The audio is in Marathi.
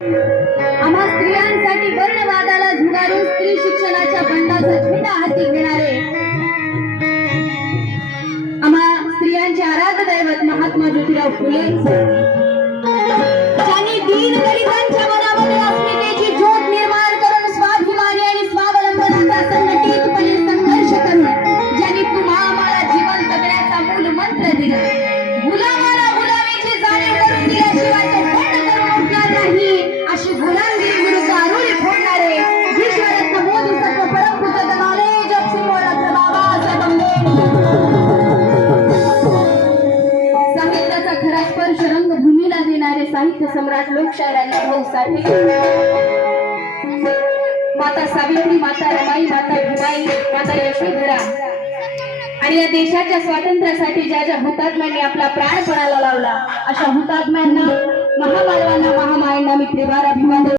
आम्हा स्त्रियांसाठी वर्णवादाला झुगारून स्त्री शिक्षणाच्या बंडाचा झेंडा हाती घेणारे. आम्हा स्त्रियांचे आराध्य दैवत महात्मा ज्योतिराव फुले ज्यांनी दीन मनामध्ये अस्मितेची ज्योत निर्माण करून स्वाभिमानी आणि स्वावलंबनाचा संघटितपणे संघर्ष करून ज्यांनी तुम्हा आम्हाला जीवन जगण्याचा मूल मंत्र दिला. आदर्श रंगभूमीला देणारे साहित्य सम्राट लोकशाहीर भाऊ साठे माता सावित्री माता रमाई माता भीमाई माता यशोधरा. आणि या देशाच्या स्वातंत्र्यासाठी ज्या ज्या हुतात्म्यांनी आपला प्राण पणाला लावला अशा हुतात्म्यांना महामानवांना महामायांना मी त्रिवार अभिवादन